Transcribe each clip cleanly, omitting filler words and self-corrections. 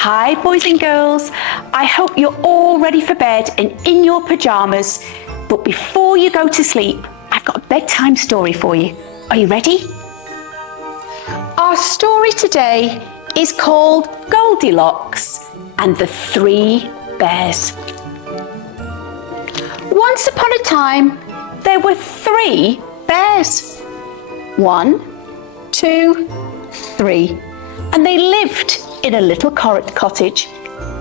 Hi boys and girls, I hope you're all ready for bed and in your pyjamas. But before you go to sleep, I've got a bedtime story for you. Are you ready? Our story today is called Goldilocks and the Three Bears. Once upon a time, there were 3 bears. 1, 2, 3. And they lived in a little cottage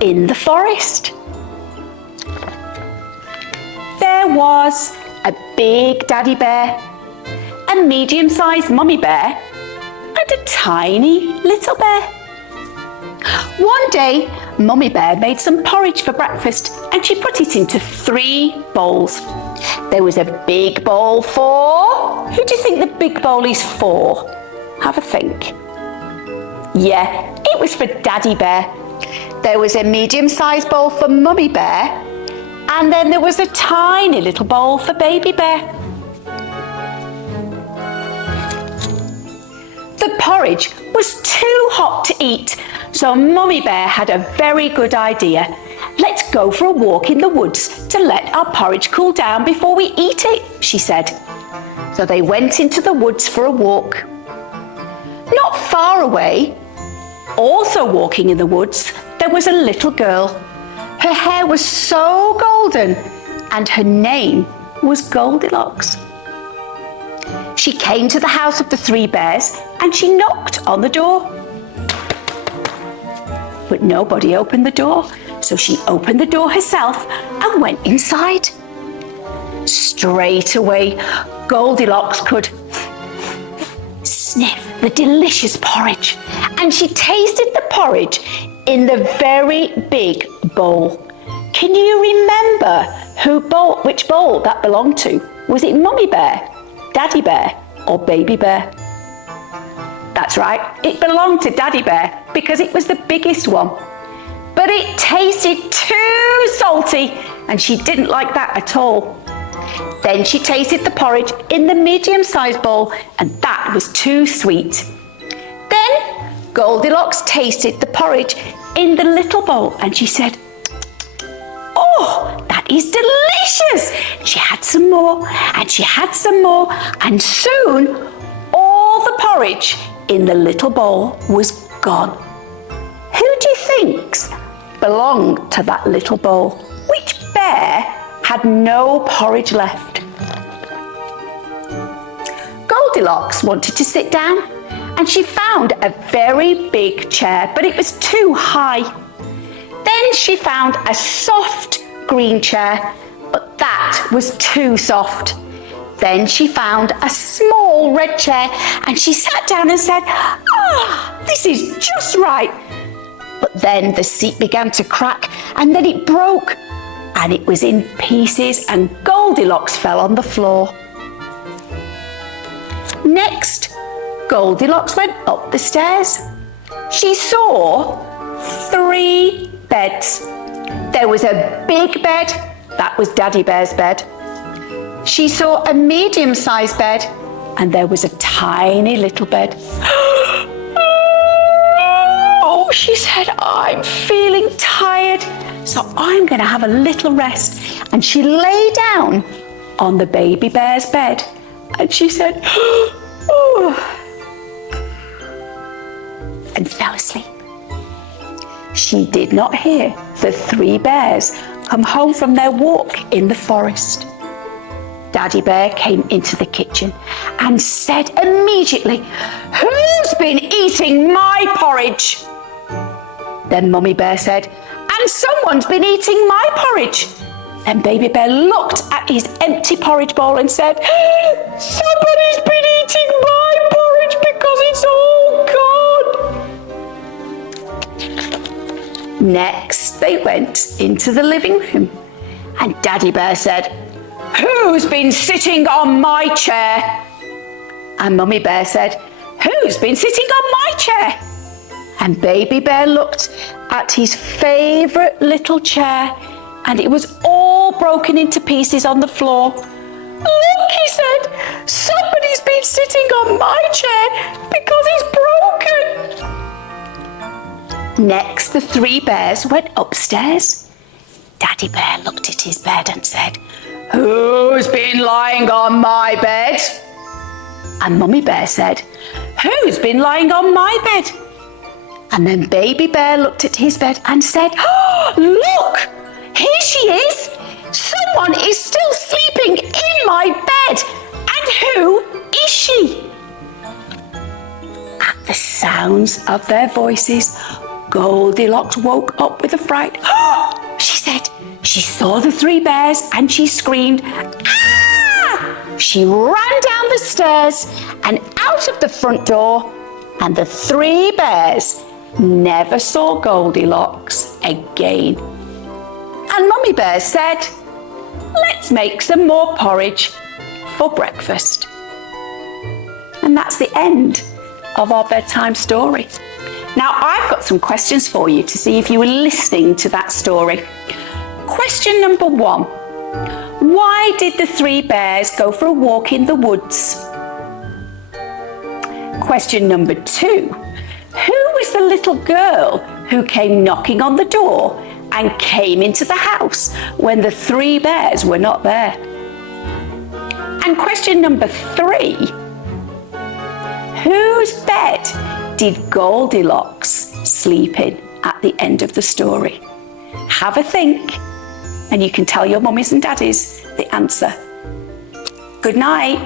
in the forest. There was a big daddy bear, a medium-sized mummy bear, and a tiny little bear. One day, Mummy Bear made some porridge for breakfast and she put it into 3 bowls. There was a big bowl for... Who do you think the big bowl is for? Have a think. Yeah, it was for Daddy Bear. There was a medium-sized bowl for Mummy Bear, and then there was a tiny little bowl for Baby Bear. The porridge was too hot to eat, so Mummy Bear had a very good idea. Let's go for a walk in the woods to let our porridge cool down before we eat it, she said. So they went into the woods for a walk. Not far away, also walking in the woods, there was a little girl. Her hair was so golden and her name was Goldilocks. She came to the house of the 3 bears and she knocked on the door. But nobody opened the door, so she opened the door herself and went inside. Straight away, Goldilocks could sniff the delicious porridge, and she tasted the porridge in the very big bowl. Can you remember which bowl that belonged to? Was it Mummy Bear, Daddy Bear, or Baby Bear? That's right, it belonged to Daddy Bear because it was the biggest one. But it tasted too salty and she didn't like that at all. Then she tasted the porridge in the medium-sized bowl and that was too sweet. Then Goldilocks tasted the porridge in the little bowl and she said, "Oh, that is delicious!" She had some more and she had some more, and soon all the porridge in the little bowl was gone. Who do you think belonged to that little bowl? Which bear had no porridge left? Goldilocks wanted to sit down and she found a very big chair, but it was too high. Then she found a soft green chair, but that was too soft. Then she found a small red chair and she sat down and said, this is just right. But then the seat began to crack and then it broke and it was in pieces and Goldilocks fell on the floor. Next, Goldilocks went up the stairs. She saw 3 beds. There was a big bed, that was Daddy Bear's bed. She saw a medium-sized bed and there was a tiny little bed. Oh, she said, "I'm feeling tired, so I'm going to have a little rest." And she lay down on the Baby Bear's bed and she said, "Oh," and fell asleep. She did not hear the 3 bears come home from their walk in the forest. Daddy Bear came into the kitchen and said immediately, "Who's been eating my porridge?" Then Mummy Bear said, "And someone's been eating my porridge." Then Baby Bear looked at his empty porridge bowl and said, "Somebody's been eating my porridge because it's all gone." Next, they went into the living room and Daddy Bear said, "Who's been sitting on my chair?" And Mummy Bear said, "Who's been sitting on my chair?" And Baby Bear looked at his favourite little chair and it was all broken into pieces on the floor. "Look," he said, "somebody's been sitting on my chair because it's broken." Next, the three bears went upstairs. Daddy Bear looked at his bed and said, "Who's been lying on my bed?" And Mummy Bear said, "Who's been lying on my bed?" And then Baby Bear looked at his bed and said, "Oh, look, here she is. Someone is still sleeping in my bed. And who is she?" At the sounds of their voices, Goldilocks woke up with a fright. "Oh," she said. She saw the three bears and she screamed, "Ah!" She ran down the stairs and out of the front door, and the three bears never saw Goldilocks again. And Mummy Bear said, "Let's make some more porridge for breakfast." And that's the end of our bedtime story. Now, I've got some questions for you to see if you were listening to that story. Question number 1. Why did the three bears go for a walk in the woods? Question number 2. Who was the little girl who came knocking on the door and came into the house when the three bears were not there? And question number 3. Whose bed did Goldilocks sleep in at the end of the story? Have a think, and you can tell your mummies and daddies the answer. Good night.